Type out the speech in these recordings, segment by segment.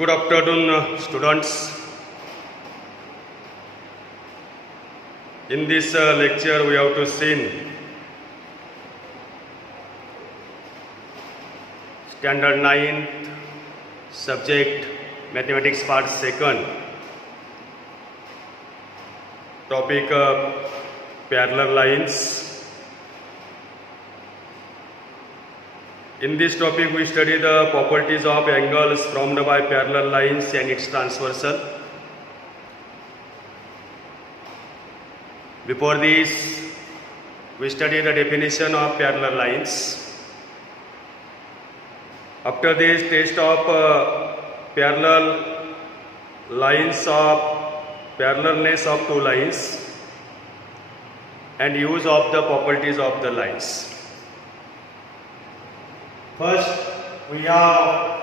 Good afternoon, students. In this lecture, we have to see Standard 9th subject Mathematics Part 2nd. Topic parallel lines. In this topic, we study the properties of angles formed by parallel lines and its transversal. Before this, we study the definition of parallel lines. After this, test of parallel lines of parallelness of two lines and use of the properties of the lines. First, we have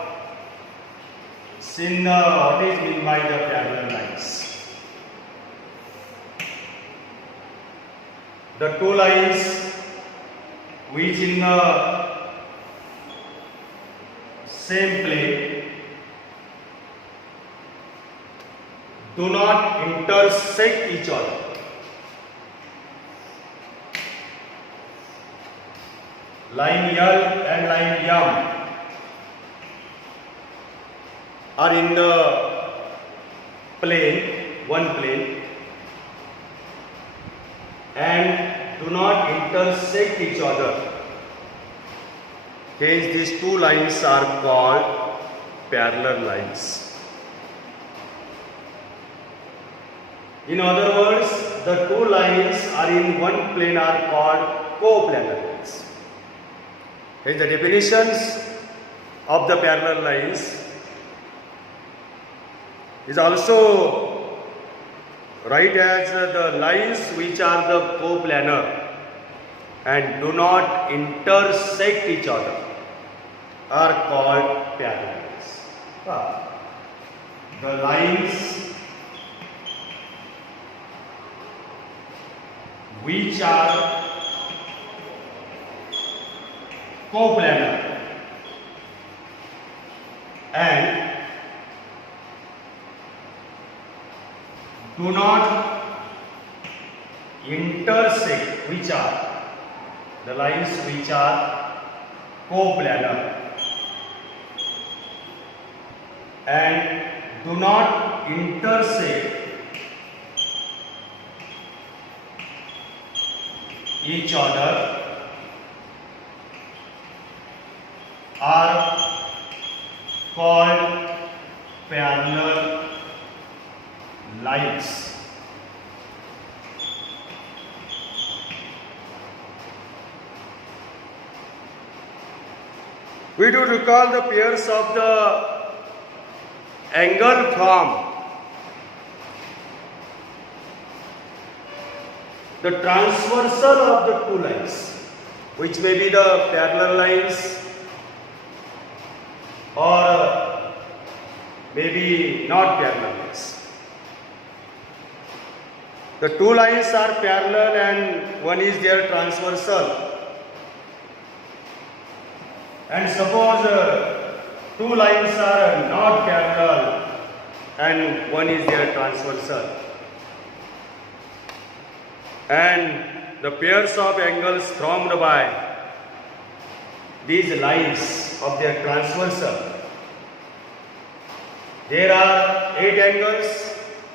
seen what is meant by the parallel lines. The two lines which in the same plane do not intersect each other. Line L and line M are in the plane, one plane, and do not intersect each other. Hence, these two lines are called parallel lines. In other words, the two lines are in one plane are called coplanar lines. Hence, the definitions of the parallel lines is also right as the lines which are the coplanar and do not intersect each other are called parallel lines. The lines which are coplanar and do not intersect, which are the lines which are coplanar and do not intersect each other are called parallel lines. We do recall the pairs of the angle from the transversal of the two lines, which may be the parallel lines or maybe not parallel lines. The two lines are parallel and one is their transversal. And suppose two lines are not parallel and one is their transversal. And the pairs of angles formed by these lines of their transversal. There are 8 angles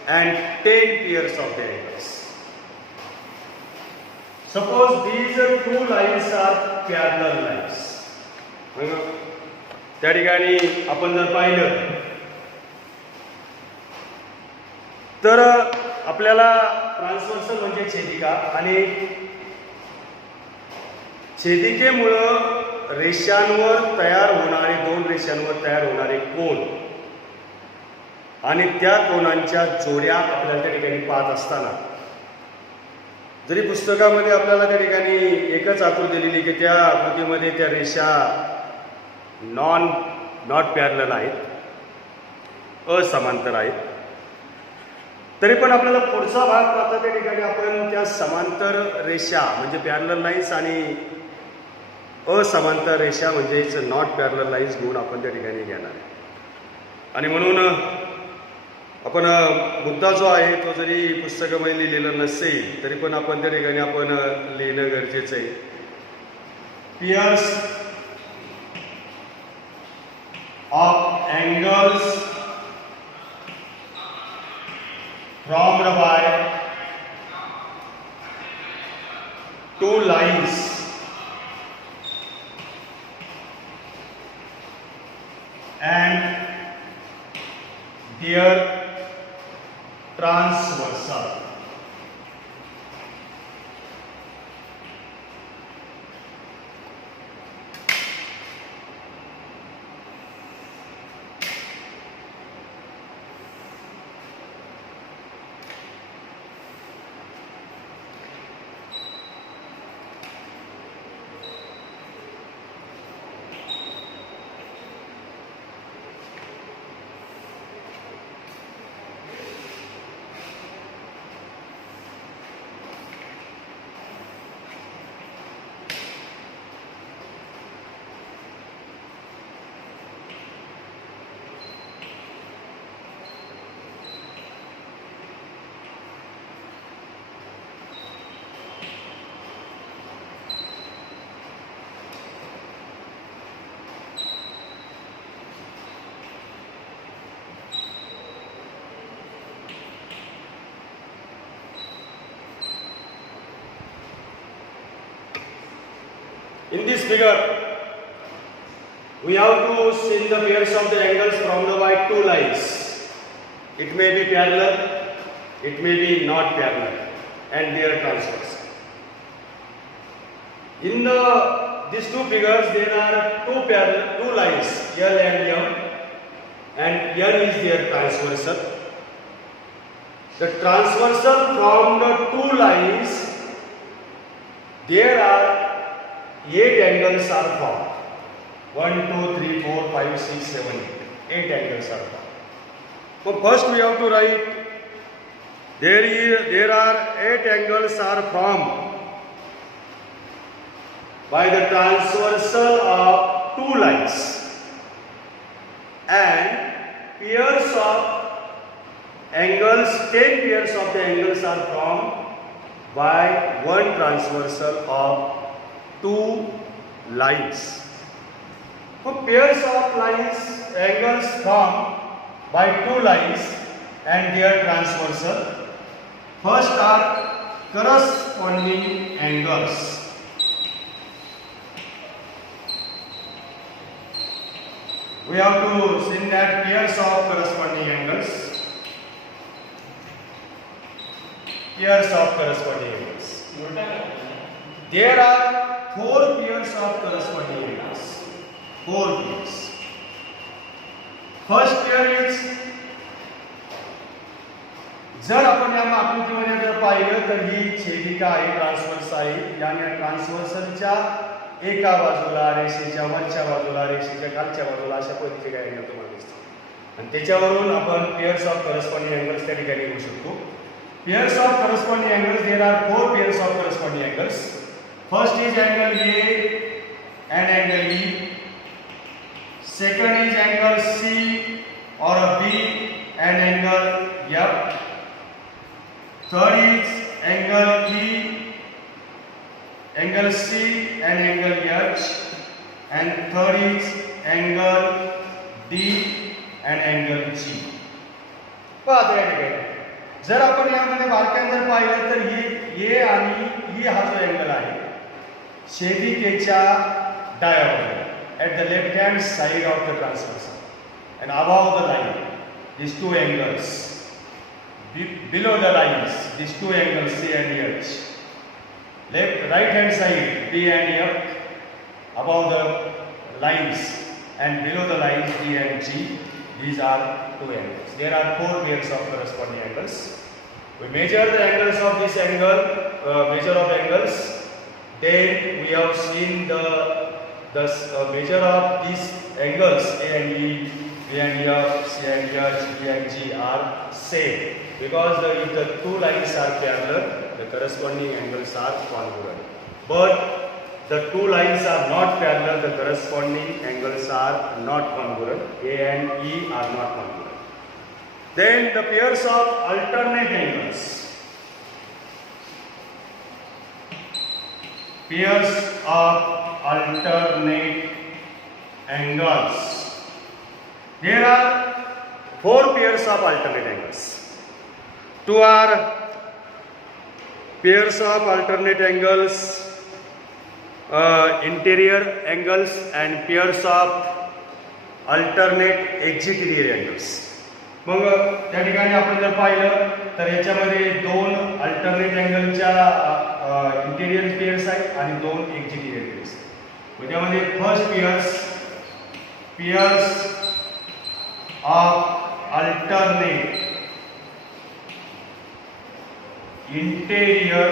and 10 pairs of the angles. Suppose these two lines are parallel lines. त्या ठिकाणी आपण जर पाहिलं तर आपल्याला transversal म्हणजे छेदिका आणि छेदिकेमुळे रेषांवर तयार होणारे दोन रेषांवर तयार होणारे कोन आणि त्या कोनांच्या जोड्या आपल्याला त्या ठिकाणी पाहत असताना जरी पुस्तकामध्ये आपल्याला त्या ठिकाणी एकच आकृती दिलेली की त्या आकृतीमध्ये त्या रेषा नॉट पॅरलल आहेत, असमांतर आहेत, तरी पण आपल्याला पुढचा भाग पाहता त्या ठिकाणी आपण त्या समांतर रेषा म्हणजे पॅरलल लाईन्स आणि असमांतर रेषा म्हणजेच नॉट पॅरलल लाईन्स घेऊन आपण त्या ठिकाणी घेणार आहे. आणि म्हणून आपण मुद्दा जो आहे तो जरी पुस्तकामध्ये लिहिलेला नसेल तरी पण आपण त्या ठिकाणी आपण लिहिणं गरजेचं आहे. Pairs of angles formed by two lines and their transversal. In this figure, we have to see the pairs of the angles formed by two lines. It may be parallel, it may be not parallel, and they are transverse. In these two figures, there are two lines, L and M, and N is their transversal. The transversal from the two lines, there are 8 angles are formed. 1, 2, 3, 4, 5, 6, 7, 8. 8 angles are formed. So first we have to write there are 8 angles are formed by the transversal of two lines, and pairs of angles, 10 pairs of the angles are formed by one transversal of two lines. So pairs of angles formed by two lines and their transversal. First are corresponding angles. We have to see that pairs of corresponding angles. Pairs of corresponding angles. There are 4 pairs of corresponding angles. 4 pairs. First pair is, जर आपण या आकृतीमध्ये जर पाहिलं तर ही छेदिका आहे, transverse आहे. याने ट्रान्सव्हर्सलच्या एका बाजूला रेषेच्या वरच्या बाजूला, रेषेच्या खालच्या बाजूला अशा पद्धतीचे काय अँगल तुम्हाला दिसतात, आणि त्याच्यावरून आपण पेअर्स ऑफ करस्पॉन्डिंग अँगल्स त्या ठिकाणी घेऊ शकतो. Pairs of corresponding angles, there are 4 pairs of corresponding angles. First is angle A and angle E. Second is angle C or a B and angle F. Third is angle E, angle C and angle H. And third is angle D and angle G. जर आपण यामध्ये बारकाईने जर पाहिलं तर हे A आणि E हा जो अँगल आहे छेदिकेच्या डाव्या बाजूला, at the left hand side of the transversal, and above the line these two angles, below the lines these two angles C and H, right hand side D and F, above the lines and below the lines D and G. These are two angles. There are 4 pairs of corresponding angles. We measure the angles of this angle, measure of angles. Then we have seen the measure of these angles A and E, B and F, C and H, D and G are same, because if the two lines are parallel, the corresponding angles are congruent. But the two lines are not parallel, the corresponding angles are not congruent. A and E are not congruent. Then the pairs of alternate angles. Pairs of alternate angles. There are four pairs of alternate angles. Two are pairs of alternate angles, interior angles, and pairs of alternate exterior angles. मग त्या ठिकाणी आपण जर पाहिलं तर याच्यामध्ये दोन alternate अँगलच्या interior pairs आहेत आणि दोन एक्झिटिरियर पेयर्स आहेत. मग त्यामध्ये first pairs of alternate interior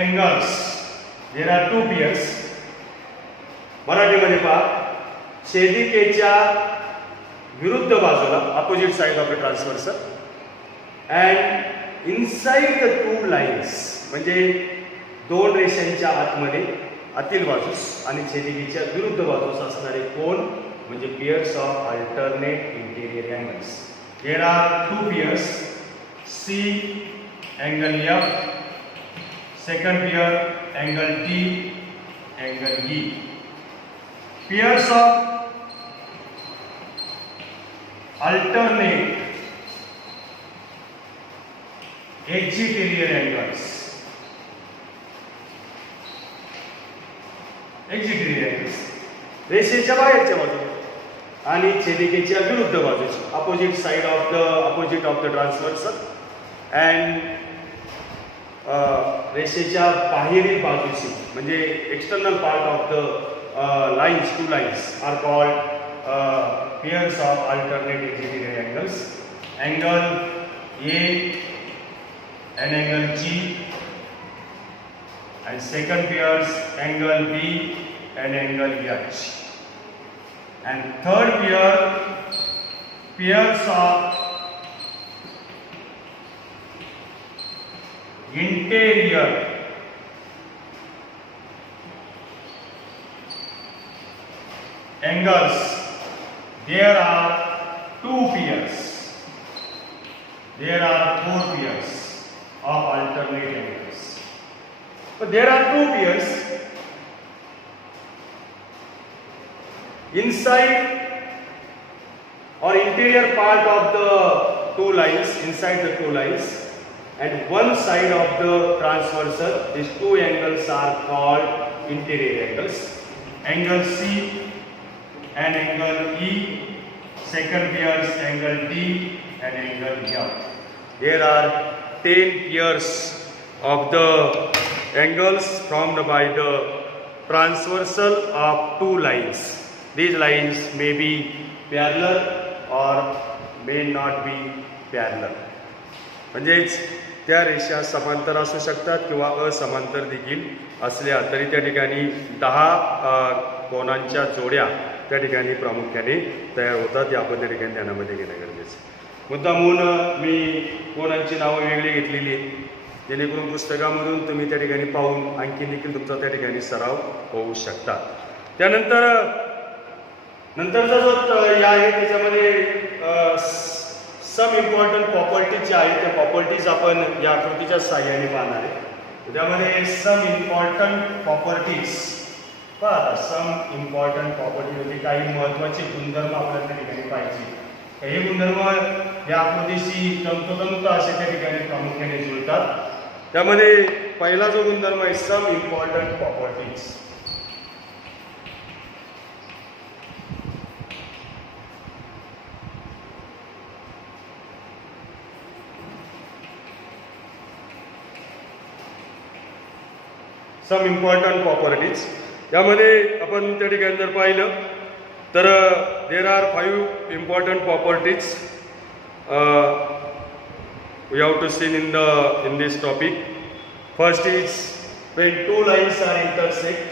angles. There are two pairs. मराठीमध्ये पहा, छेदिकेच्या विरुद्ध बाजूला opposite side of the transversal and inside the two lines म्हणजे दोन रेषांच्या आतमध्ये आतील बाजूस आणि छेदिकेच्या विरुद्ध बाजूस असणारे कोन म्हणजे pairs of alternate interior angles. There are two pairs, C angle F, second pair angle T, angle E. Pairs of alternate exterior angles. Exterior angles. रेषेच्या बाहेरच्या बाजूला आणि छेदिकेच्या विरुद्ध बाजूची opposite of the transversal and रेषेच्या बाहेरील बाजूची म्हणजे external part of the lines, two lines are called pairs of alternate exterior angles. Angle A and angle G, and second pairs angle B and angle H, and third pairs of interior angles. There are two pairs. There are four pairs of alternate angles. But there are two pairs inside or interior part of the two lines, inside the two lines, and one side of the transversal. These two angles are called interior angles. Angle C and angle E, second pairs angle D and angle F. There are 10 pairs of the angles formed by the transversal of two lines. These lines may be parallel or may not be parallel. म्हणजेच त्या रेषा समांतर असू शकतात किंवा असमांतर देखील असल्या तरी त्या ठिकाणी 10 कोनांच्या जोड्या त्या ठिकाणी प्रामुख्याने तयार होतात. या आपण त्या ठिकाणी ध्यानामध्ये घेणं गरजेचं. मुद्दामून मी कोनांची नावं वेगळी घेतलेली आहेत जेणेकरून पुस्तकामधून तुम्ही त्या ठिकाणी पाहून आणखी देखील तुमचा त्या ठिकाणी सराव होऊ शकता. नंतरचा जो आहे त्याच्यामध्ये सम इम्पॉर्टंट प्रॉपर्टीज ज्या आहेत त्या प्रॉपर्टीज आपण या आकृतीच्या सहाय्याने पाहणार आहे. त्यामध्ये सम इम्पॉर्टंट प्रॉपर्टीज पहा. सम इम्पॉर्टंट प्रॉपर्टी म्हणजे काही महत्त्वाचे गुणधर्म आपल्याला त्या ठिकाणी पाहिजे. हे गुणधर्म या आकृतीशी तंतोतंत असे त्या ठिकाणी प्रामुख्याने जुळतात. त्यामध्ये पहिला जो गुणधर्म आहे some important properties. Some important properties यामध्ये आपण त्या ठिकाणी जर पाहिलं तर there are 5 important properties we have to seen in this topic. First is when two lines are intersect,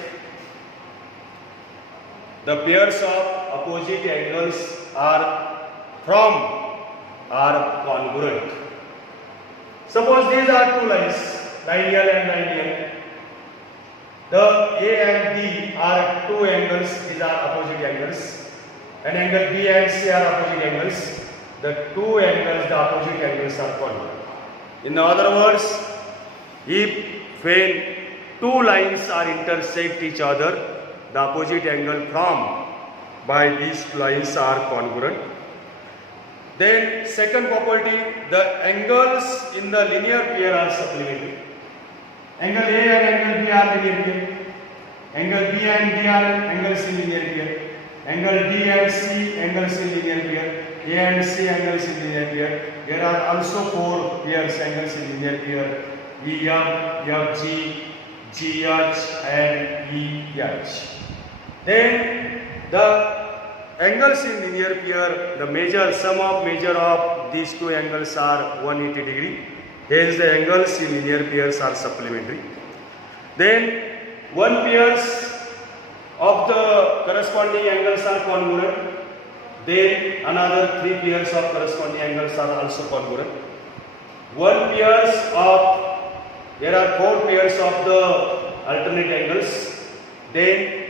the pairs of opposite angles are congruent. Suppose these are two lines, line L and line L. The A and D are two angles, these are opposite angles, and angle B and C are opposite angles. The two angles, the opposite angles are congruent. In other words, if when two lines are intersect each other, the opposite angle formed by these lines are congruent. Then second property, the angles in the linear pair are supplementary. Angle A and angle B are linear pair. Angle B and D are angles in linear pair. Angle D and C angles in linear pair. A and C angles in linear pair. There are also four pairs angles in linear pair. EF, FG, GH and EH. Then the angles in linear pair, the sum of measure of these two angles are 180 degree. Hence the angles in linear pairs are supplementary. Then one pairs of the corresponding angles are congruent. Then another three pairs of corresponding angles are also congruent. There are four pairs of the alternate angles. Then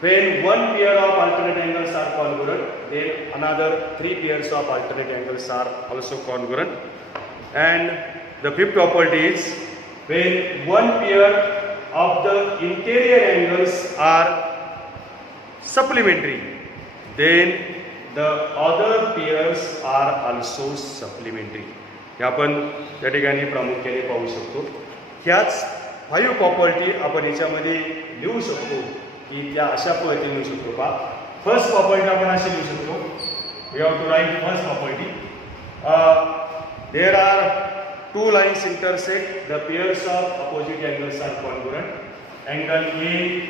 when one pair of alternate angles are congruent, then another three pairs of alternate angles are also congruent. And the fifth property is when one pair of the interior angles are supplementary, then the other pairs are also supplementary. हे आपण त्या ठिकाणी प्रामुख्याने पाहू शकतो. ह्याच 5 property आपण याच्यामध्ये लिहू शकतो की त्या अशा पद्धतीने लिहू शकतो का. फर्स्ट प्रॉपर्टी आपण अशी लिहू शकतो. We have to write first property. There are two lines intersect, the pairs of opposite angles are congruent. Angle A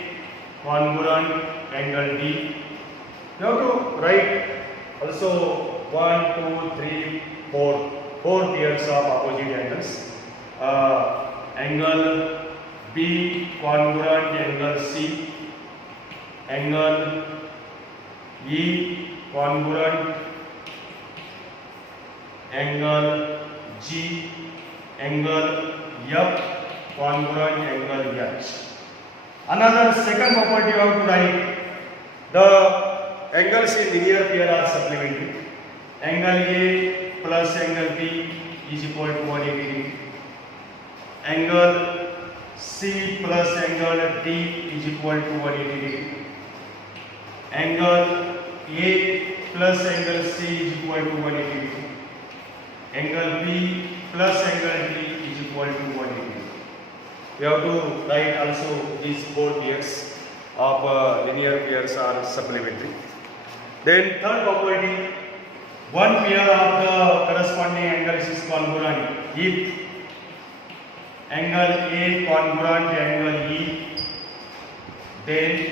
congruent angle D. You have to write also 1, 2, 3, 4 pairs of opposite angles. Angle B congruent angle C. Angle E congruent angle G. Angle F congruent angle H. Another second property you have to write. The angles in linear pair are supplementary. Angle A plus angle B is equal to 180 degree. Angle C plus angle D is equal to 180 degree. Angle A plus angle C is equal to 180 degree. Angle B plus angle D is equal to 180 degree. We have to write also these four pairs of linear pairs are supplementary. Then third property, one pair of the corresponding angles is congruent if angle A congruent angle E, then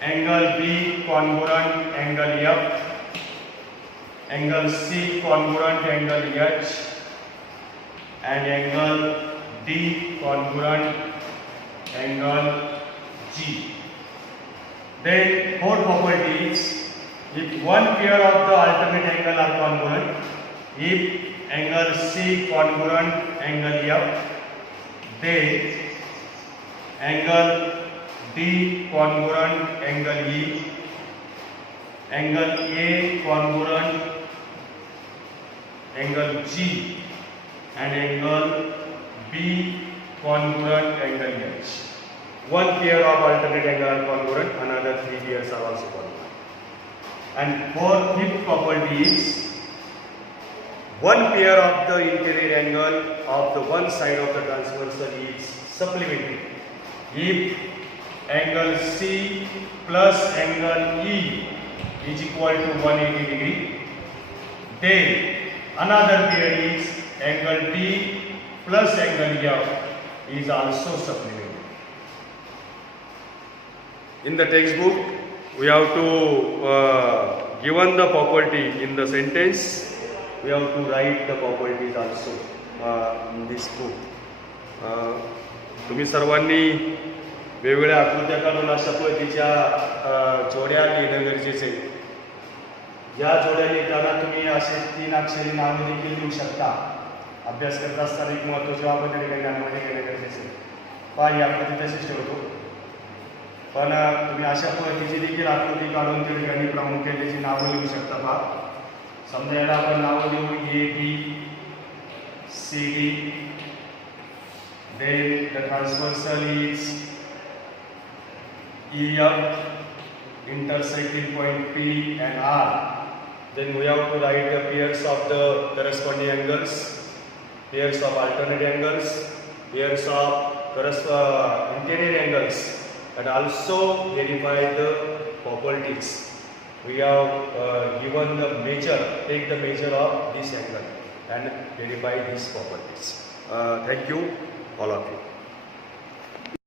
angle B congruent angle F, angle C congruent angle H, and angle D congruent angle G. Then fourth property is if one pair of the alternate angle are congruent, if angle C congruent angle F, then angle D congruent angle E, angle A congruent angle G, and angle B congruent angle H. One pair of alternate angle are congruent, another three pairs are also congruent. And fifth property is one pair of the interior angle of the one side of the transversal is supplementary. If angle C plus angle E is equal to 180 degree, then another pair is angle D plus angle F is also supplementary. In the textbook, we have to given the property in the sentence, we have to write the properties also in this book. तुम्ही सर्वांनी वेगवेगळ्या आकृत्या काढून अशा पद्धतीच्या जोड्या लिहिणं गरजेचे आहे. या जोड्या लिहिताना तुम्ही असे 3 अक्षरी नाव देखील लिहू शकता. अभ्यास करत असताना एक महत्त्वाची बाब त्या ठिकाणी ध्यानामध्ये घेणं गरजेचं आहे. पहा ही आकृती तशीच ठेवतो, पण तुम्ही अशा पद्धतीची देखील आकृती काढून त्या ठिकाणी प्रामुख्याने त्याची नावं लिहू शकता. पहा समजा याला आपण नावं देऊ ABCD, then the transversal is EF intersecting point P and R. Then we have to write the pairs of the corresponding angles, pairs of alternate angles, pairs of interior angles, and also verify the properties. We have given the measure, take the measure of this angle and verify these properties. Thank you all of you.